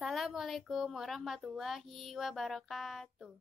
Assalamualaikum warahmatullahi wabarakatuh.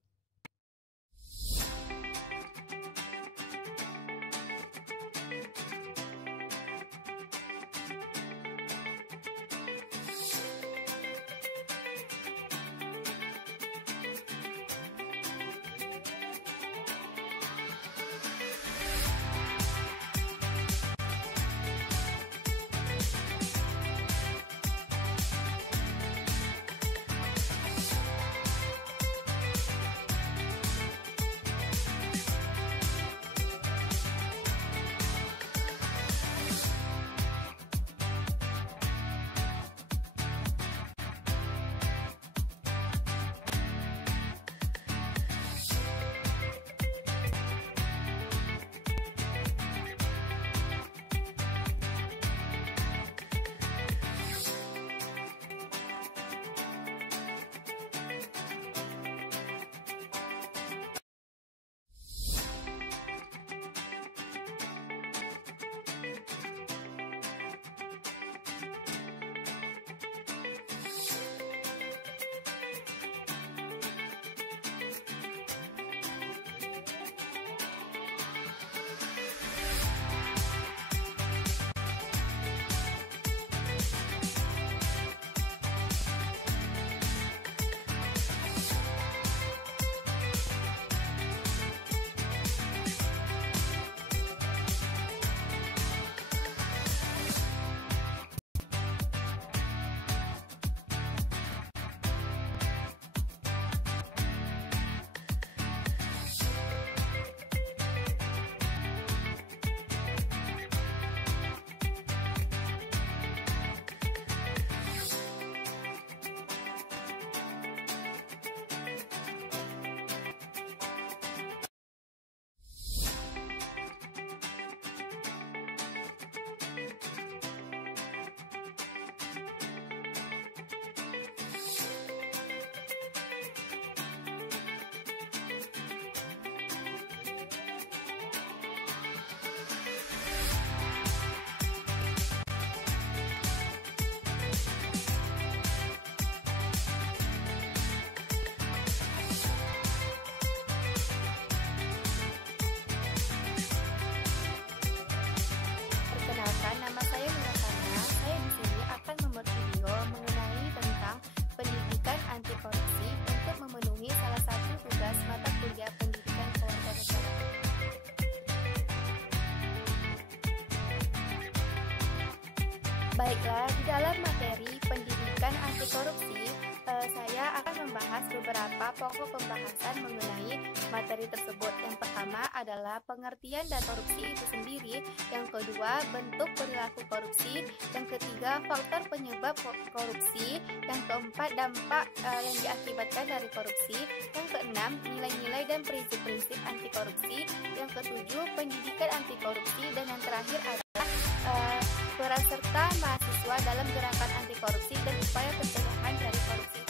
Nama saya Minasana. Saya di sini akan membuat video mengenai tentang pendidikan anti korupsi untuk memenuhi salah satu tugas mata kuliah pendidikan kewarganegaraan. Baiklah, di dalam materi pendidikan anti korupsi, saya akan membahas beberapa pokok pembahasan mengenai materi tersebut. Yang pertama adalah pengertian dan korupsi itu sendiri, yang kedua bentuk perilaku korupsi, yang ketiga faktor penyebab korupsi, yang keempat dampak yang diakibatkan dari korupsi, yang keenam nilai-nilai dan prinsip-prinsip anti korupsi, yang ketujuh pendidikan anti korupsi, dan yang terakhir adalah peran serta mahasiswa dalam gerakan anti korupsi dan upaya pencegahan dari korupsi.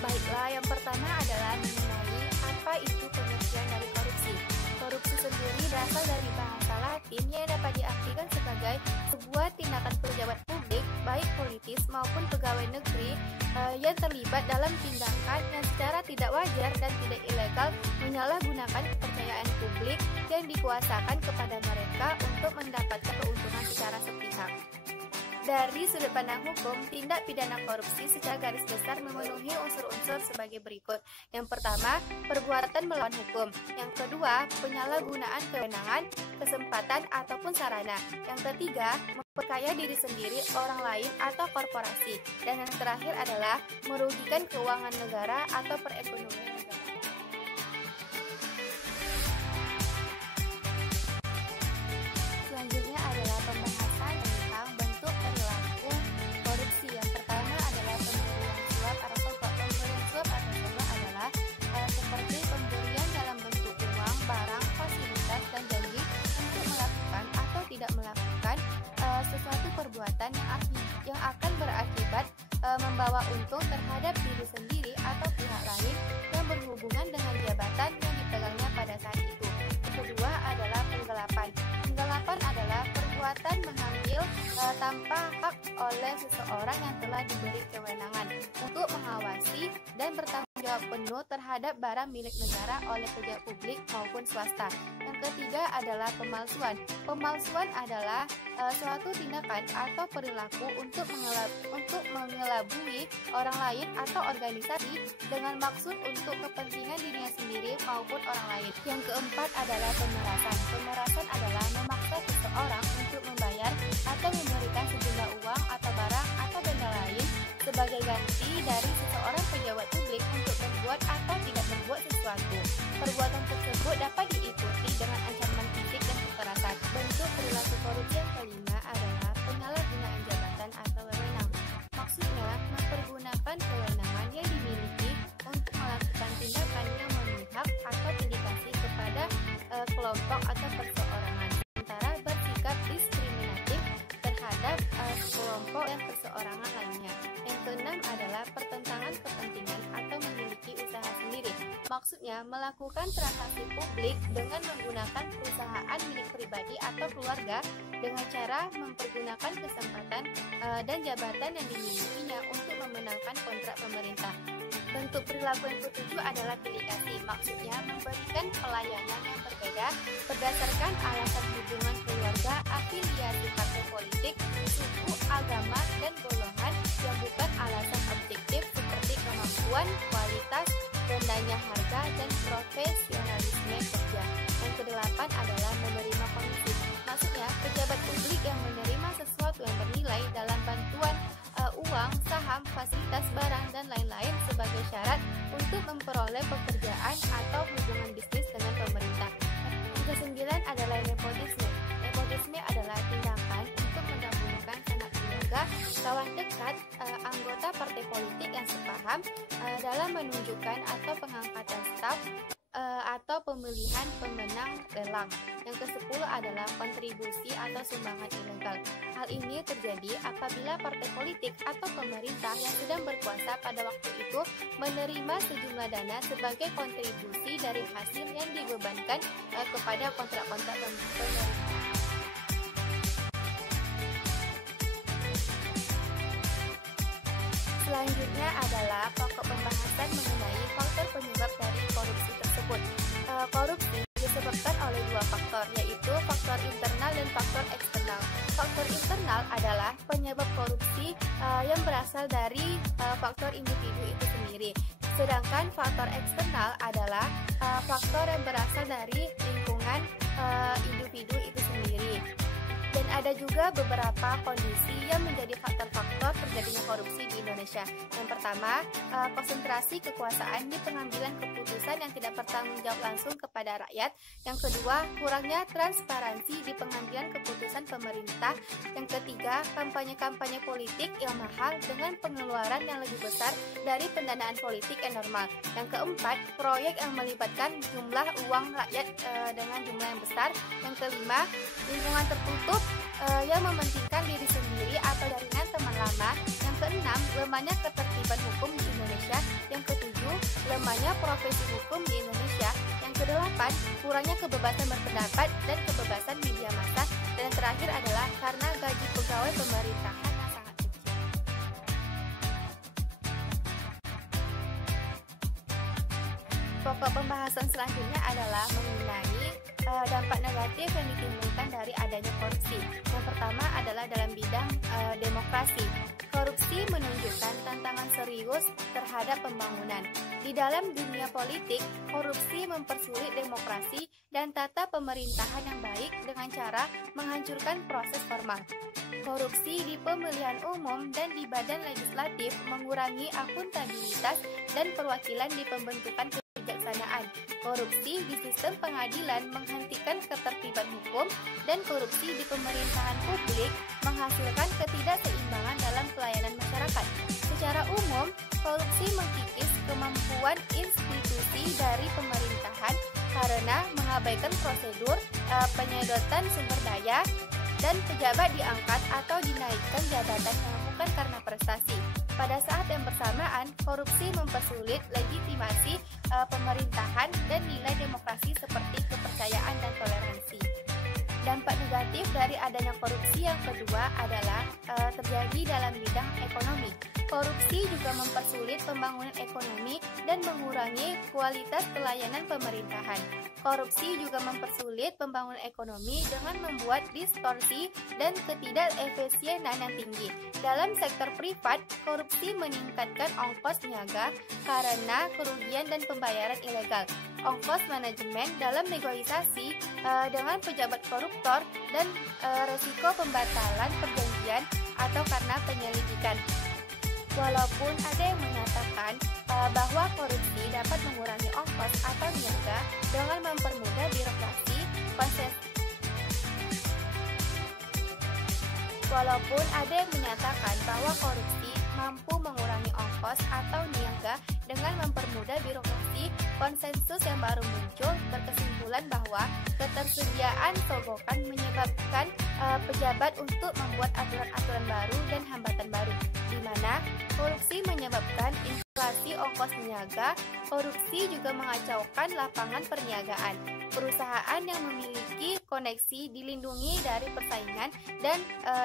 Baiklah, yang pertama adalah mengenai apa itu pengertian dari korupsi. Korupsi sendiri berasal dari bahasa Latin yang dapat diartikan sebagai sebuah tindakan pejabat publik, baik politis maupun pegawai negeri, yang terlibat dalam tindakan yang secara tidak wajar dan tidak ilegal menyalahgunakan kepercayaan publik yang dikuasakan kepada mereka untuk mendapatkan keuntungan secara sepihak. Dari sudut pandang hukum, tindak pidana korupsi secara garis besar memenuhi unsur-unsur sebagai berikut. Yang pertama, perbuatan melawan hukum. Yang kedua, penyalahgunaan kewenangan, kesempatan, ataupun sarana. Yang ketiga, memperkaya diri sendiri, orang lain, atau korporasi. Dan yang terakhir adalah merugikan keuangan negara atau perekonomian negara. Selanjutnya adalah pembahasan tentang bentuk perilaku korupsi. Yang pertama adalah pemberian suap atau pemberian suap atau suap adalah seperti pemberian dalam bentuk uang, barang, fasilitas, dan janji untuk melakukan atau tidak melakukan sesuatu perbuatan yang akan berakibat membawa untung terhadap diri sendiri atau pihak lain yang berhubungan dengan jabatan yang dipegangnya pada saat itu. Kedua adalah penggelapan. Penggelapan adalah perbuatan kesempatan mengambil tanpa hak oleh seseorang yang telah diberi kewenangan untuk mengawasi dan bertanggung jawab penuh terhadap barang milik negara oleh pejabat publik maupun swasta. Yang ketiga adalah pemalsuan. Pemalsuan adalah suatu tindakan atau perilaku untuk mengelabui orang lain atau organisasi dengan maksud untuk kepentingan dirinya sendiri maupun orang lain. Yang keempat adalah pemerasan. Pemerasan adalah memaksa seseorang untuk membayar atau memberikan sejumlah uang atau barang atau benda lain sebagai ganti dari seseorang pejabat publik untuk membuat atau tidak membuat sesuatu. Perbuatan tersebut dapat diikuti dengan ancaman fisik dan kekerasan. Bentuk perilaku korupsi yang kelima adalah penyalahgunaan jabatan atau wewenang. Maksudnya, mempergunakan kewenangan yang dimiliki untuk melakukan tindakan yang memihak atau indikasi kepada kelompok atau perseorangan, sementara bersikap diskriminatif terhadap kelompok dan perseorangan lainnya. Yang keenam adalah pertentangan kepentingan atau memiliki usaha sendiri. Maksudnya, melakukan transaksi publik dengan menggunakan perusahaan milik pribadi atau keluarga dengan cara mempergunakan kesempatan dan jabatan yang dimilikinya untuk memenangkan kontrak pemerintah. Bentuk perilaku yang ketujuh adalah pilih kasih. Maksudnya, memberikan pelayanan yang berbeda berdasarkan alasan hubungan keluarga, afiliasi partai politik, suku, agama, dan golongan yang bukan alasan objektif seperti kemampuan, kualitas, rendahnya harga, dan profesionalisme kerja. Yang kedelapan adalah menerima komisi. Maksudnya, pejabat publik yang menerima sesuatu yang bernilai dalam bantuan uang, saham, fasilitas barang, dan lain-lain sebagai syarat untuk memperoleh pekerjaan atau hubungan bisnis dengan pemerintah. Yang kesembilan adalah nepotisme. Nepotisme adalah tindakan untuk mendahulukan sanak keluarga, kawan dekat, anggota partai politik yang sepaham dalam menunjukkan atau pengangkatan staf atau pemilihan pemenang lelang. Yang ke-10 adalah kontribusi atau sumbangan ilegal. Hal ini terjadi apabila partai politik atau pemerintah yang sedang berkuasa pada waktu itu menerima sejumlah dana sebagai kontribusi dari hasil yang dibebankan kepada kontrak-kontrak pemerintah. Selanjutnya adalah pokok pembahasan mengenai faktor penyebab dari korupsi tersebut. Korupsi disebabkan oleh dua faktor, yaitu faktor internal dan faktor eksternal. Faktor internal adalah penyebab korupsi yang berasal dari faktor individu itu sendiri. Sedangkan faktor eksternal adalah faktor yang berasal dari lingkungan individu itu sendiri. Dan ada juga beberapa kondisi yang menjadi faktor-faktor terjadinya korupsi di Indonesia. Yang pertama, konsentrasi kekuasaan di pengambilan keputusan yang tidak bertanggung jawab langsung kepada rakyat. Yang kedua, kurangnya transparansi di pengambilan keputusan pemerintah. Yang ketiga, kampanye-kampanye politik yang mahal dengan pengeluaran yang lebih besar dari pendanaan politik yang normal. Yang keempat, proyek yang melibatkan jumlah uang rakyat dengan jumlah yang besar. Yang kelima, lingkungan tertutup yang mementingkan diri sendiri atau jaringan teman lama. Yang keenam, lemahnya ketertiban hukum di Indonesia. Yang ketujuh, lemahnya profesi hukum di Indonesia. Yang kedelapan, kurangnya kebebasan berpendapat dan kebebasan media massa. Dan yang terakhir adalah karena gaji pegawai pemerintahan yang sangat kecil. Pokok pembahasan selanjutnya adalah mengenai dampak negatif yang ditimbulkan dari adanya korupsi. Yang pertama adalah dalam bidang demokrasi. Korupsi menunjukkan tantangan serius terhadap pembangunan. Di dalam dunia politik, korupsi mempersulit demokrasi dan tata pemerintahan yang baik dengan cara menghancurkan proses formal. Korupsi di pemilihan umum dan di badan legislatif mengurangi akuntabilitas dan perwakilan di pembentukan kebijaksanaan. Korupsi di sistem pengadilan menghentikan ketertiban hukum, dan korupsi di pemerintahan publik menghasilkan ketidakseimbangan dalam pelayanan masyarakat. Secara umum, korupsi mengkikis kemampuan institusi dari pemerintahan karena mengabaikan prosedur, penyedotan sumber daya, dan pejabat diangkat atau dinaikkan jabatannya bukan karena prestasi. Pada saat yang bersamaan, korupsi mempersulit legitimasi pemerintahan dan nilai demokrasi seperti kepercayaan dan toleransi. Dampak negatif dari adanya korupsi yang kedua adalah terjadi dalam bidang ekonomi. Korupsi juga mempersulit pembangunan ekonomi dan mengurangi kualitas pelayanan pemerintahan. Korupsi juga mempersulit pembangunan ekonomi dengan membuat distorsi dan ketidakefisienan yang tinggi. Dalam sektor privat, korupsi meningkatkan ongkos niaga karena kerugian dan pembayaran ilegal. Ongkos manajemen dalam negosiasi dengan pejabat koruptor dan resiko pembatalan perjanjian atau karena penyelidikan. Walaupun ada yang menyatakan bahwa korupsi dapat mengurangi ongkos atau niaga dengan mempermudah birokrasi, Walaupun ada yang menyatakan bahwa korupsi mampu mengurangi ongkos atau niaga dengan mempermudah birokrasi, konsensus yang baru muncul berkesimpulan bahwa ketersediaan sogokan menyebabkan pejabat untuk membuat aturan-aturan baru dan hambatan baru, di mana korupsi menyebabkan inflasi ongkos niaga. Korupsi juga mengacaukan lapangan perniagaan. Perusahaan yang memiliki koneksi dilindungi dari persaingan dan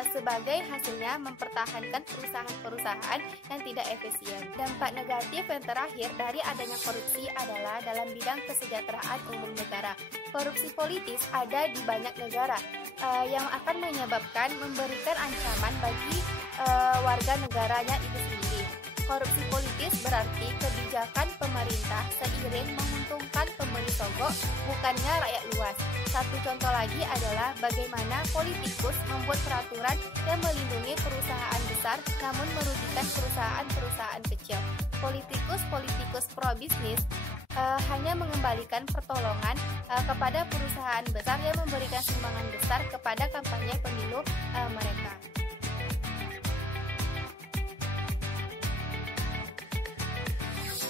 sebagai hasilnya mempertahankan perusahaan-perusahaan yang tidak efisien. Dampak negatif yang terakhir dari adanya korupsi adalah dalam bidang kesejahteraan umum negara. Korupsi politis ada di banyak negara yang akan menyebabkan memberikan ancaman bagi warga negaranya itu sendiri. Korupsi politis berarti kebijakan pemerintah seiring menguntungkan pemberi sogok, bukannya rakyat luas. Satu contoh lagi adalah bagaimana politikus membuat peraturan yang melindungi perusahaan besar namun merugikan perusahaan-perusahaan kecil. Politikus pro-bisnis hanya mengembalikan pertolongan kepada perusahaan besar yang memberikan sumbangan besar kepada kampanye pemilu mereka.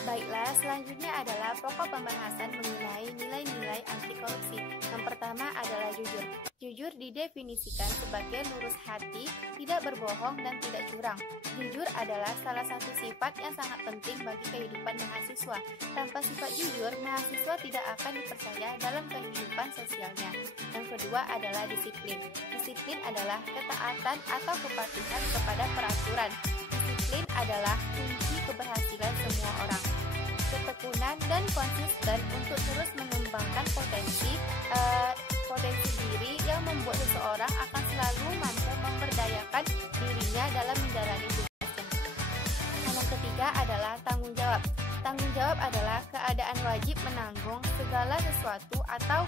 Baiklah, selanjutnya adalah pokok pembahasan mengenai nilai-nilai anti korupsi. Yang pertama adalah jujur. Jujur didefinisikan sebagai lurus hati, tidak berbohong, dan tidak curang. Jujur adalah salah satu sifat yang sangat penting bagi kehidupan mahasiswa. Tanpa sifat jujur, mahasiswa tidak akan dipercaya dalam kehidupan sosialnya. Yang kedua adalah disiplin. Disiplin adalah ketaatan atau kepatuhan kepada peraturan. Disiplin adalah kunci keberhasilan semua orang. Ketekunan dan konsisten untuk terus mengembangkan potensi diri yang membuat seseorang akan selalu mampu memberdayakan dirinya dalam menjalani tugasnya. Yang ketiga adalah tanggung jawab. Tanggung jawab adalah keadaan wajib menanggung segala sesuatu atau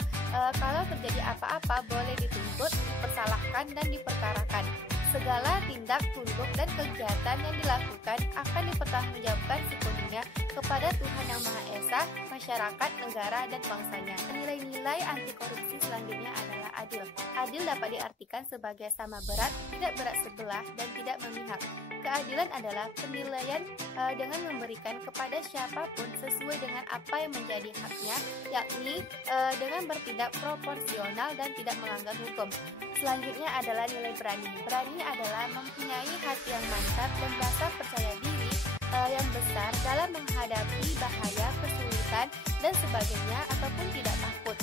kalau terjadi apa-apa boleh dituntut, dipersalahkan, dan diperkarakan. Segala tindak tunduk dan kegiatan yang dilakukan akan dipertanggungjawabkan sepenuhnya kepada Tuhan Yang Maha Esa, masyarakat, negara, dan bangsanya. Nilai-nilai anti korupsi selanjutnya adalah adil. Adil dapat diartikan sebagai sama berat, tidak berat sebelah, dan tidak memihak. Keadilan adalah penilaian dengan memberikan kepada siapapun sesuai dengan apa yang menjadi haknya, yakni dengan bertindak proporsional dan tidak melanggar hukum. Selanjutnya adalah nilai berani. Berani adalah mempunyai hati yang mantap dan rasa percaya diri yang besar dalam menghadapi bahaya, kesulitan, dan sebagainya, ataupun tidak takut.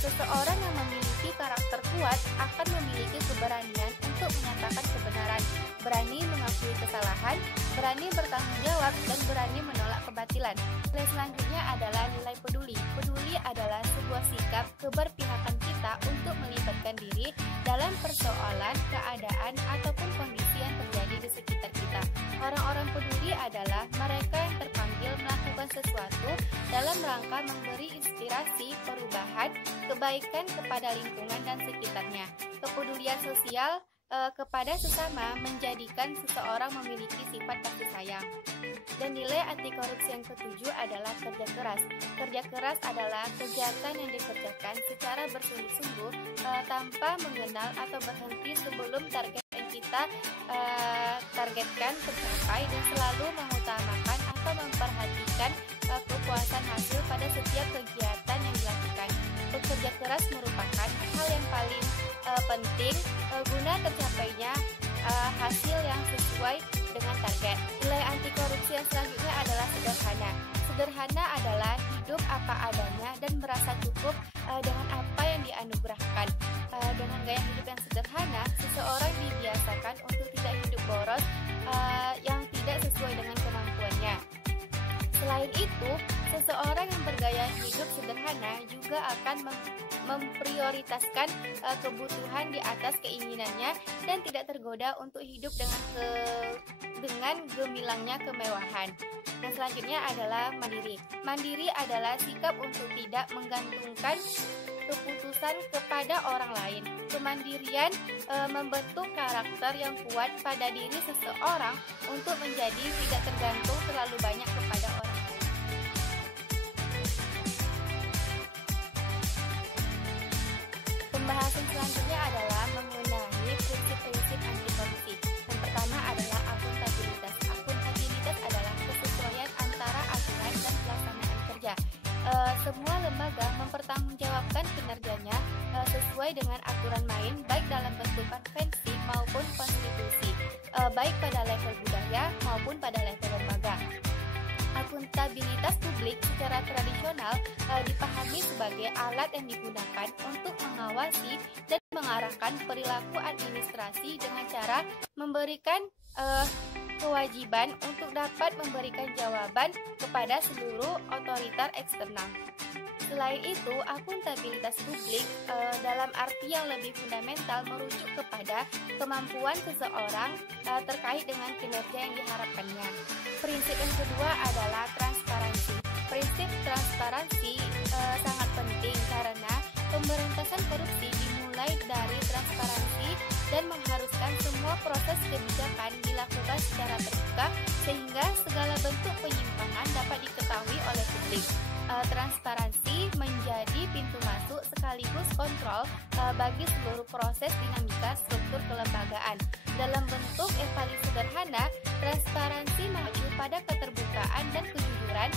Seseorang yang memiliki karakter kuat akan memiliki keberanian untuk menyatakan kebenaran, berani mengakui kesalahan, berani bertanggung jawab, dan berani menolak kebatilan. Nilai selanjutnya adalah nilai peduli. Peduli adalah sebuah sikap keberpihakan kita untuk melibatkan diri dalam persoalan, keadaan, ataupun kondisi yang terjadi di sekitar kita. Orang-orang peduli adalah mereka yang terpanggil melakukan sesuatu dalam rangka memberi inspirasi, perubahan, kebaikan kepada lingkungan dan sekitarnya. Kepedulian sosial kepada sesama menjadikan seseorang memiliki sifat kasih sayang. Dan nilai anti korupsi yang ketujuh adalah kerja keras. Kerja keras adalah kegiatan yang dikerjakan secara bersungguh-sungguh tanpa mengenal atau berhenti sebelum target yang kita targetkan tercapai, dan selalu mengutamakan atau memperhatikan kepuasan hasil pada setiap kegiatan yang dilakukan. Bekerja keras merupakan hal yang paling penting guna tercapainya hasil yang sesuai dengan target. Nilai anti korupsi yang selanjutnya adalah sederhana. Sederhana adalah hidup apa adanya dan merasa cukup dengan apa yang dianugerahkan. Dengan gaya hidup yang sederhana, seseorang dibiasakan untuk tidak hidup boros yang tidak sesuai dengan kemampuannya. Selain itu, seseorang yang bergaya hidup sederhana juga akan memprioritaskan kebutuhan di atas keinginannya dan tidak tergoda untuk hidup dengan gemilangnya kemewahan. Dan selanjutnya adalah mandiri. Mandiri adalah sikap untuk tidak menggantungkan keputusan kepada orang lain. Kemandirian membentuk karakter yang kuat pada diri seseorang untuk menjadi tidak tergantung terlalu banyak kepada orang lain. Pembahasan selanjutnya adalah mengenai prinsip-prinsip anti korupsi. Yang pertama adalah akuntabilitas. Akuntabilitas adalah kesesuaian antara aturan dan pelaksanaan kerja. Semua lembaga mempertanggungjawabkan kinerjanya sesuai dengan aturan main, baik dalam bentuk konvensi maupun konstitusi, baik pada level budaya maupun pada level lembaga. Akuntabilitas publik secara tradisional dipahami sebagai alat yang digunakan untuk mengawasi dan mengarahkan perilaku administrasi dengan cara memberikan kewajiban untuk dapat memberikan jawaban kepada seluruh otoritas eksternal. Selain itu, akuntabilitas publik dalam arti yang lebih fundamental merujuk kepada kemampuan seseorang terkait dengan kinerja yang diharapkannya. Prinsip yang kedua adalah transparansi. Prinsip transparansi sangat penting karena pemberantasan korupsi dimulai dari transparansi dan mengharuskan semua proses kebijakan dilakukan secara terbuka sehingga segala bentuk penyimpangan dapat diketahui oleh publik. Transparansi menjadi pintu masuk sekaligus kontrol bagi seluruh proses dinamika struktur kelembagaan. Dalam bentuk yang paling sederhana, transparansi mengacu pada keterbukaan dan kejujuran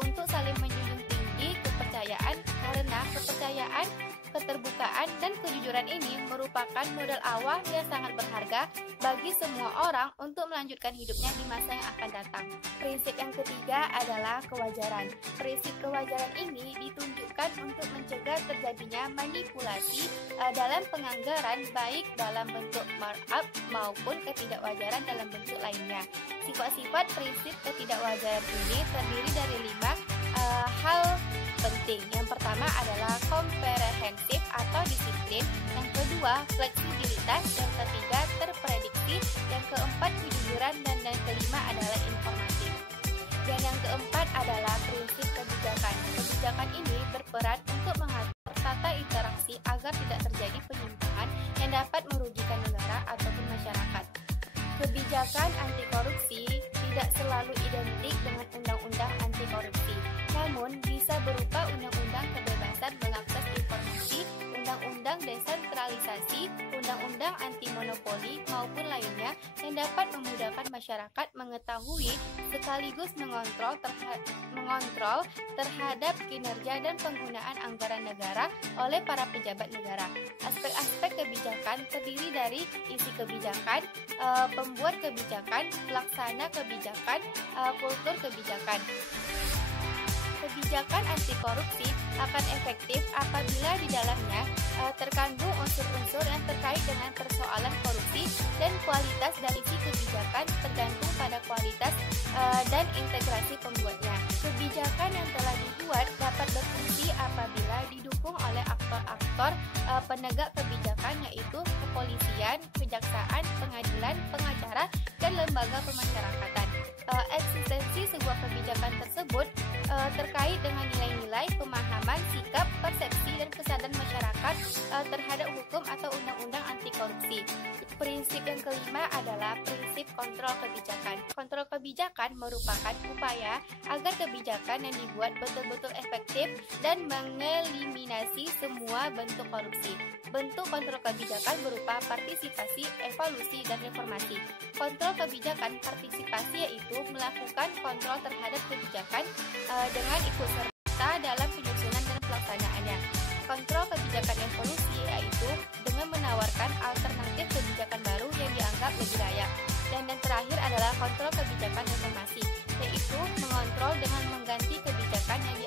untuk saling menjunjung tinggi kepercayaan karena kepercayaan, keterbukaan, dan kejujuran ini merupakan modal awal yang sangat berharga bagi semua orang untuk melanjutkan hidupnya di masa yang akan datang. Prinsip yang ketiga adalah kewajaran. Prinsip kewajaran ini ditunjukkan untuk mencegah terjadinya manipulasi dalam penganggaran baik dalam bentuk markup maupun ketidakwajaran dalam bentuk lainnya. Sifat-sifat prinsip ketidakwajaran ini terdiri dari 5 hal penting. Yang pertama adalah komprehensif atau disiplin, yang kedua fleksibilitas, yang ketiga terprediksi, yang keempat kejujuran, dan yang kelima adalah informatif. Dan yang keempat adalah prinsip kebijakan. Kebijakan ini berperan untuk mengatur tata interaksi agar tidak terjadi penyimpangan yang dapat merugikan negara ataupun masyarakat. Kebijakan anti korupsi tidak selalu identik dengan undang-undang anti korupsi, namun bisa berupa undang-undang kebebasan mengakses informasi, undang-undang desentralisasi, undang-undang anti monopoli maupun lainnya yang dapat memudahkan masyarakat mengetahui sekaligus mengontrol terhadap kinerja dan penggunaan anggaran negara oleh para pejabat negara. Aspek-aspek kebijakan terdiri dari isi kebijakan, pembuat kebijakan, pelaksana kebijakan, kultur kebijakan. Kebijakan anti korupsi akan efektif apabila di dalamnya terkandung unsur-unsur yang terkait dengan persoalan korupsi dan kualitas dari si kebijakan tergantung pada kualitas dan integrasi pembuatnya. Kebijakan yang telah dibuat dapat berfungsi apabila didukung oleh aktor-aktor penegak kebijakan yaitu kepolisian, kejaksaan, pengadilan, pengacara, dan lembaga pemasyarakatan. Eksistensi sebuah kebijakan tersebut terkait dengan nilai-nilai, pemahaman, sikap, persepsi, dan kesadaran masyarakat terhadap hukum atau undang-undang anti korupsi. Prinsip yang kelima adalah prinsip kontrol kebijakan. Kontrol kebijakan merupakan upaya agar kebijakan yang dibuat betul-betul efektif dan mengeliminasi semua bentuk korupsi. Bentuk kontrol kebijakan berupa partisipasi, evaluasi, dan reformasi. Kontrol kebijakan partisipasi yaitu melakukan kontrol terhadap kebijakan dengan ikut serta dalam penyusunan dan pelaksanaannya. Kontrol kebijakan evolusi yaitu dengan menawarkan alternatif kebijakan baru yang dianggap lebih layak. Dan yang terakhir adalah kontrol kebijakan informasi, yaitu mengontrol dengan mengganti kebijakan yang